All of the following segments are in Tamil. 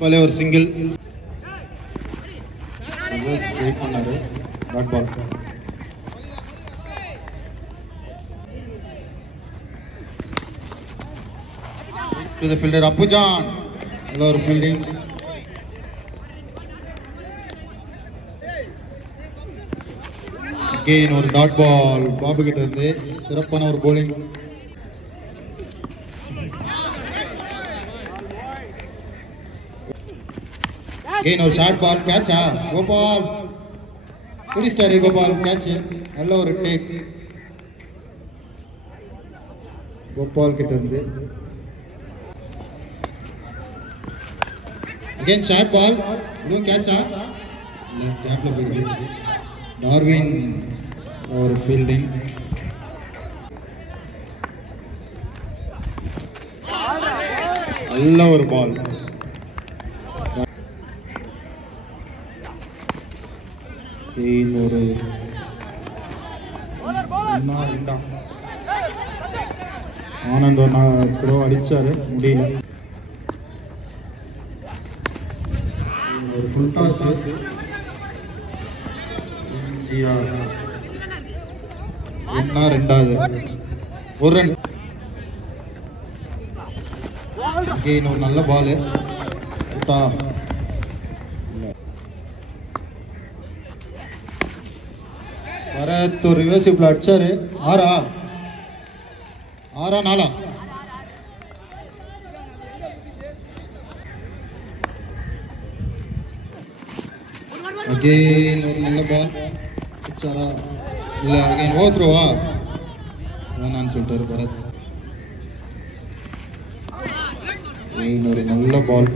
பலே ஒரு சிங்கிள் வெயிட் பண்ணாரு. Dot ball. to the fielder Appujan. Hello fielding. Again ஒரு டாட் பால் பாபு கிட்ட இருந்து சிறப்பான ஒரு bowling. Again ஒரு ஷார்ட் பால் catch கோபால் புடிச்சாரு கோபால் catch நல்ல ஒரு டேக் கோபால் கிட்ட இருந்து. Again short ball no catch இல்ல கேப்ல போயிடுச்சு. டார்வின் ஒரு ஃபீல்டிங். நல்ல ஒரு பால். ஒரு ஆனந்த் த்ரோ அடிச்சாரு முடியல. ஒரு ஃபுல் டாஸ் இந்தியா ஒன்னா ரெண்டாவது ஒரு ரன். ஒரு நல்ல பால் பரத் ஒரு ரிவர்சிபிள் அடிச்சாரு. ஆறா நாலா again ஒரு நல்ல பால் அடிச்சாரா இல்ல again ஓத்ரோவா வேணான்னு சொல்லிட்டாரு பரத். ஒரு நல்ல பால்.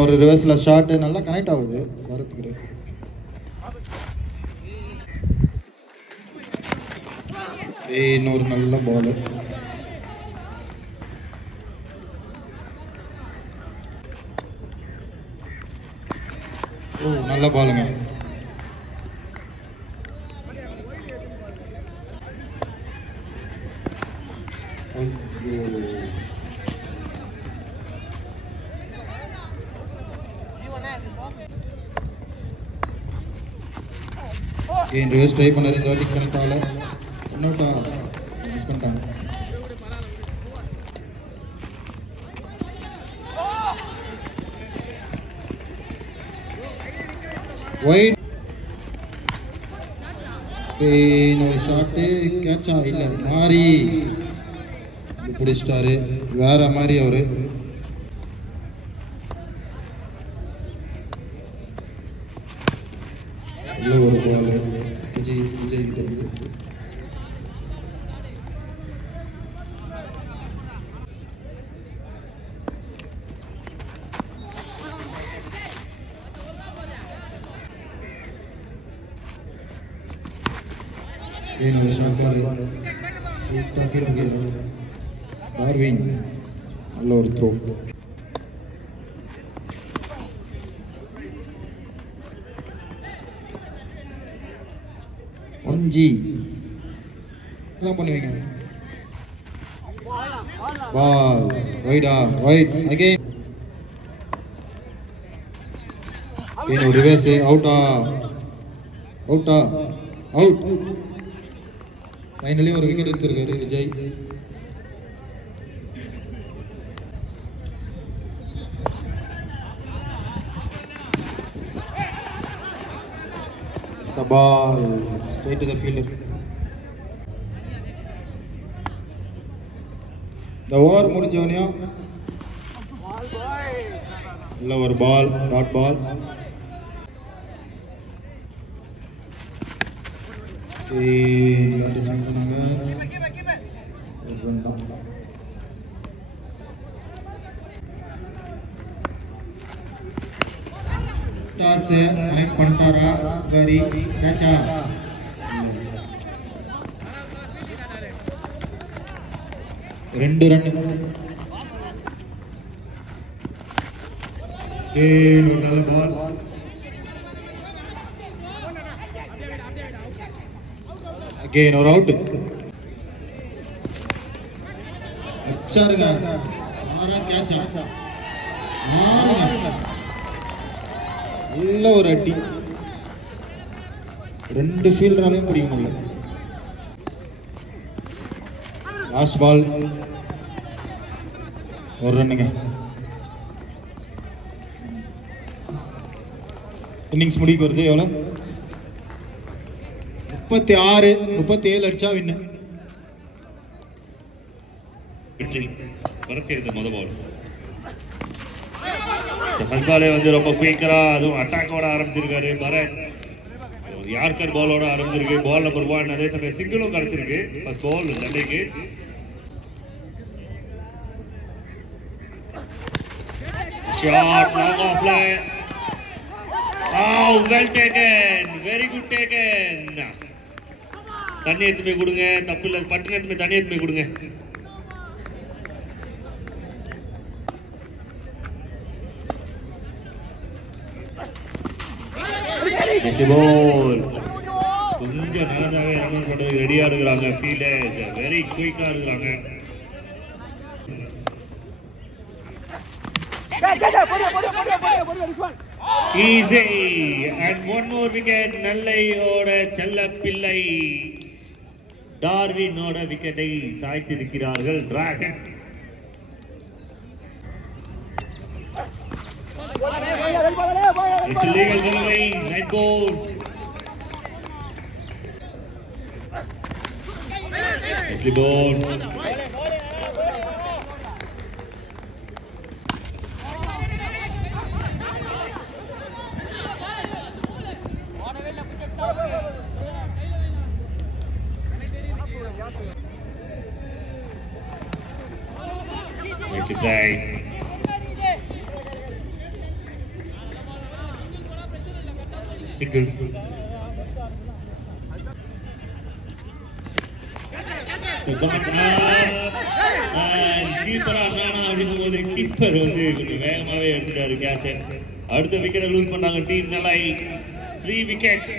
ஒரு ரிவர்ஸ்ல ஷாட் நல்லா கனெக்ட் ஆகுது பரத்துக்கு. ஒரு நல்ல பால். நல்ல பாலுங்க. ரிவர்ஸ் ட்ரை பண்ணாரு. இந்த வாட்டி கனெக்ட் ஆகல. இன்னொட்டா மிஸ் பண்ணிட்டாங்க. வைட் ஒரு ஷாட்டு கேட்சா இல்ல மாறி பிடிச்சிட்டாரு வேற மாதிரி அவரு. ஒரு பால் விஜய் கிட்ட இருந்து. ஒரு ஷாட் பால் டார்வின் நல்ல ஒரு த்ரோ. ஒன்ஜி பண்ணுவீங்க பால் வைடா வைட். அகைன் ஒரு ரிவர்ஸ் அவுட். ஃபைனலி ஒரு விக்கெட் எடுத்திருக்காரு Vijay. The ball straight to the fielder. The over முடிஞ்சோனே இல்ல ஒரு ball dot ball. Toss connect பண்ணிட்டாரா வெரி கேட்சா ரெண்டு ரன். நல்ல பால் Again or out. அச்சாருங்க. ஆரா கேட்ச். நல்ல ஒரு அடி. ரெண்டு ஃபீல்டராலையும் பிடிக்க முடியல. Last ball. ஒரு ரன்னுங்க. இன்னிங்ஸ் முடிக்க வருது எவ்வளவு? 36 37 அடிச்சா வின்னு. வரத்திருந்த முத பால். ஃபர்ஸ்ட் பாலே வந்து ரொம்ப குயிக்கரா அதுவும் அட்டாக்கோட ஆரம்பிச்சிருக்காரு பரத். யார்கர் பாலோட ஆரம்பிச்சிருக்கு. Ball number 1. அதே சமயம் சிங்கிளும் கிடைச்சிருக்கு ஃபர்ஸ்ட் பால் சண்டைக்கு. Shot long off line. Oh, well taken. Very good taken. தண்ணி எடுத்து போய் கொடுங்க. தப்பு இல்லை. பட்டு எடுத்து போய் தண்ணி எடுத்து போய் கொடுங்க. கொஞ்சம் நல்லதாவே ரன் பண்றதுக்கு ரெடியா இருக்கிறாங்க. ஃபீல்டர்ஸ் வெரி குயிக்கா இருக்கிறாங்க. Easy and one more wicket. நல்லையோட செல்ல பிள்ளை டார்வினோட விக்கெட்டை சாய்த்திருக்கிறார்கள் dragons. It's a legal delivery. Night ball. It's a ball. It's a play. Single. கீப்பரா நானா அப்படிங்கும் போது கீப்பர் வந்து கொஞ்சம் வேகமாவே எடுத்துட்டாரு கேட்ச. அடுத்த விக்கெட்டை லூஸ் பண்ணாங்க டீம் நல்லா. 3 wickets.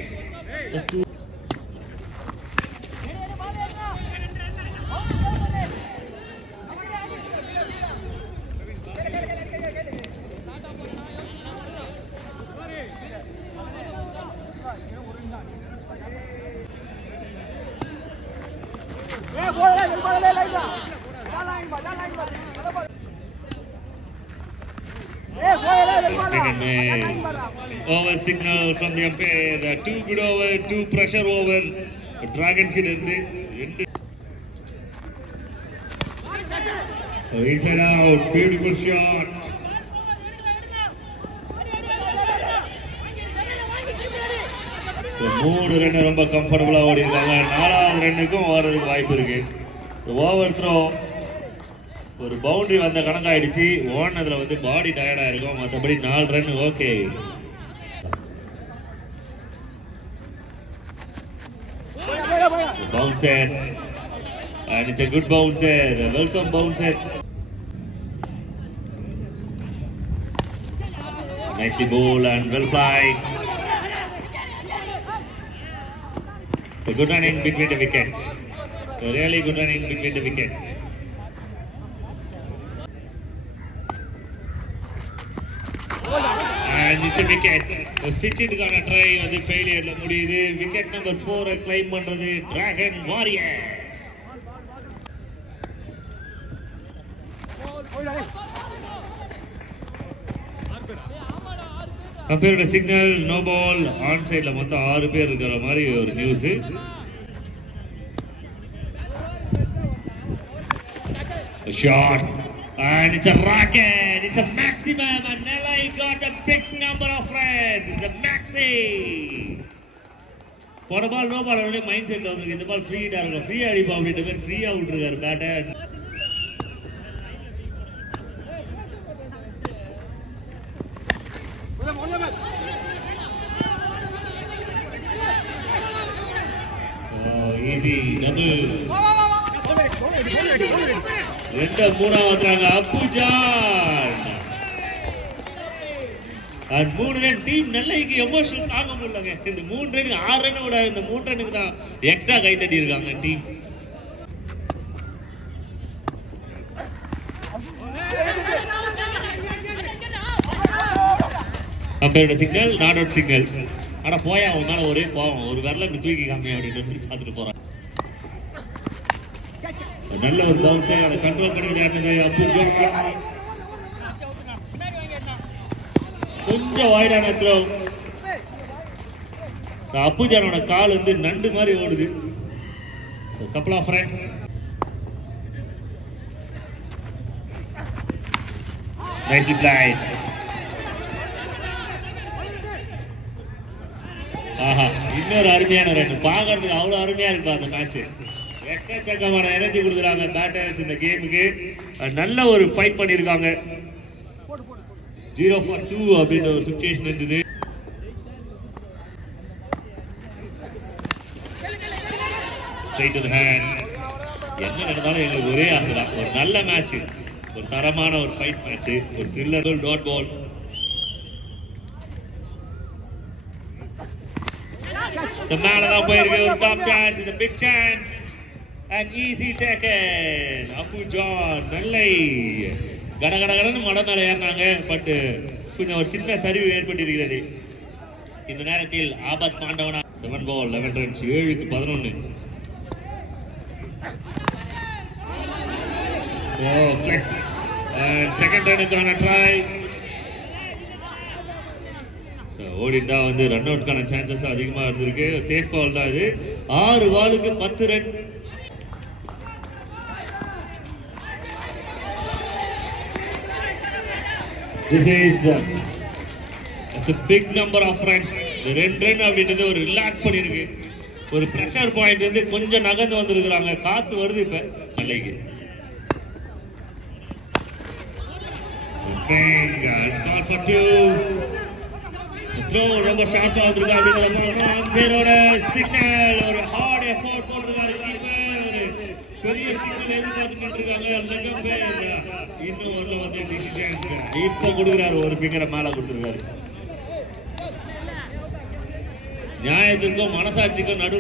Over signal from the umpire. 2 good over, 2 pressure over. Dragons கிட்ட இருந்து inside out, beautiful shot. மூணு ரன் ரொம்ப கம்ஃபர்டபுளா ஓடி இருக்காங்க. 4வது ரன்னுக்கும் ஓடுறதுக்கு வாய்ப்பு இருக்கு. ஓவர் த்ரோ ஒரு பவுண்டரி வந்த கணக்காயிடுச்சு. ஓடுனதுல வந்து பாடி டயர்டா இருக்கும். மற்றபடி 4 run okay. Bouncer and it's a good bouncer. Welcome bouncer. Nicely bowled and well played. A good running between the wickets. A really good running between the wickets. And it's a wicket. The stitching gonna try with the failure la mudiyudhu. Wicket number 4 claim பண்றது Dragon Warriors. Compared to signal no ball on side la மொத்தம் 6 பேர் இருக்கிற மாதிரி ஒரு news. A shot. And it's a rocket, it's a maximum, and Nelly got a big number of runs, the maxi. For a ball, no ball, only mindset down there. The ball free, free அடிப்பா அப்படின்ற மாதிரி ஃப்ரீயா விட்டுருக்காரு பேட்டர். Easy, double. 2 3 வந்துறாங்க அப்புஜான். And 3 run. டீம் நெல்லைக்கு எமோஷனல் தாங்க முடியலங்க. இந்த 3 ரன் 6 ரன் விட இந்த 3 ரனுக்கு தான் எக்ஸ்ட்ரா கை தட்டி இருக்காங்க டீம். அம்பையரோட சிக்னல், நாட் அவுட் சிக்னல். ஆனா போயா அவன் மேல ஒரே போவோம், ஒரு விரல இப்படி தூக்கி காமி அப்படின்னு பார்த்துட்டு போறான். நல்ல ஒரு பவுன்ஸ், அதை கண்ட்ரோல் பண்ணி விளையாடுனது அப்பு ஜான். கொஞ்சம் வாய்டான த்ரோ. அப்பு ஜானோட கால் வந்து நண்டு மாதிரி ஓடுது. கப்பல் ஆஃப் ஃப்ரெண்ட்ஸ். Nicely played. ஆஹா, இன்னொரு அருமையான ரன். பார்க்கறதுக்கு அவ்வளவு அருமையா இருக்கு அந்த மேட்ச். எக்கச்சக்கமான எனர்ஜி கொடுக்குறாங்க பேட்டர்ஸ் இந்த கேமுக்கு. நல்ல ஒரு ஃபைட் பண்ணியிருக்காங்க. 0 for 2 அப்படின்ற ஒரு சிச்சுவேஷன் இருந்தது. Straight to the hands. என்ன நடந்தாலும் எங்களுக்கு ஒரே ஆசைதான், ஒரு நல்ல மேட்ச், ஒரு தரமான ஒரு ஃபைட் மேட்ச், ஒரு thriller dot ball. The man of the way, top chance, the big chance, and easy taken. Apu John, Nallai. கடகடகடன்னு மலை மேலே ஏறினாங்க. பட் கொஞ்சம் ஒரு சின்ன சரிவு ஏற்பட்டிருக்கிறது. இந்த நேரத்தில் ஆபத் பாண்டவனா 7 ball 11 runs 7க்கு 11. செகண்ட் ரனுக்கான ட்ரை. ஓடிட்டா வந்து ரன் அவுட்கான சான்சஸ் அதிகமாக இருந்திருக்கு. சேஃப் பால் தான் இது. 6 பாலுக்கு 10 run. This is it's a big number of runs. 2 run அப்படின்றது ஒரு ரிலாக்ஸ் பண்ணிருக்கு. ஒரு பிரஷர் பாயிண்ட் வந்து கொஞ்சம் நகர்ந்து வந்திருக்கிறாங்க. காத்து வருது இப்ப நெல்லைக்கு. த்ரோ ரொம்ப ஷார்ப்பா வந்திருக்கு அப்படின்றத சிக்னல். ஒரு ஹார்ட் எஃபோர்ட் போட்டிருக்காரு கீப்பர். ஒரு பெரிய சிக்னல் எதிர்பார்த்துக்கிட்டு இருக்காங்க. இன்னும் வரல வந்து டிசிஷன் இப்ப கொடுக்குறாரு. ஒரு ஃபிங்கரை மேல கொடுத்துருக்காரு. நியாயத்திற்கும் மனசாட்சிக்கும் நடு.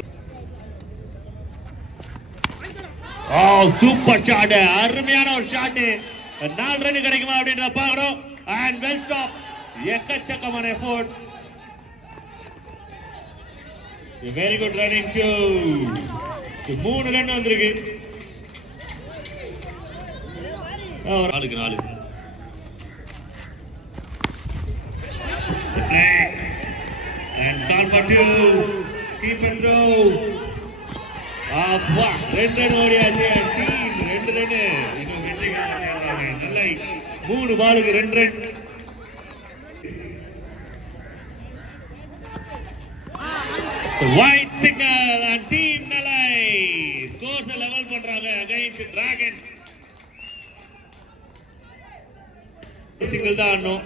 சூப்பர் ஷாட், அருமையான ஒரு ஷாட். 4 ரன் கிடைக்குமா அப்படின்றத பாக்கணும். And well stop. எக்கச்சக்கமான effort. Very good running two. 3 run வந்திருக்கு. 4க்கு 4. And call for 2. Keep and throw. அப்பா 2 ரன் ஓடியாச்சு. Team 2 run. இன்னும் வெற்றிக்காக நல்ல 3 பாலுக்கு 2 run. White signal and team Nellai scores a level பண்றாங்க against Dragon. சிங்கிள் தான் ஆடணும்.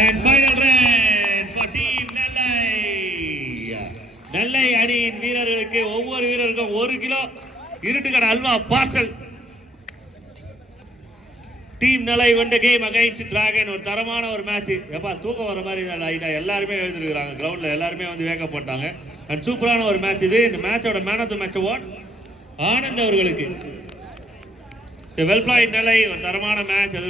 And final run for team Nellai. Nellai அணியின் வீரர்களுக்கு ஒவ்வொரு வீரருக்கும் 1 kilo Iruttukadai halwa parcel. Team Nellai won the game against Dragon. ஒரு தரமான ஒரு மேட்ச். எப்பா தூக்கம் வர மாதிரி எல்லாருமே எழுதிருக்காங்க. கிரவுண்ட்ல எல்லாருமே வந்து வேக்கப் பண்ணிட்டாங்க. அண்ட் சூப்பரான ஒரு மேட்ச் இது. இந்த மேட்சோட man of the match award Anand அவர்களுக்கு. Well played Nellai. ஒரு தரமான மேட்ச்.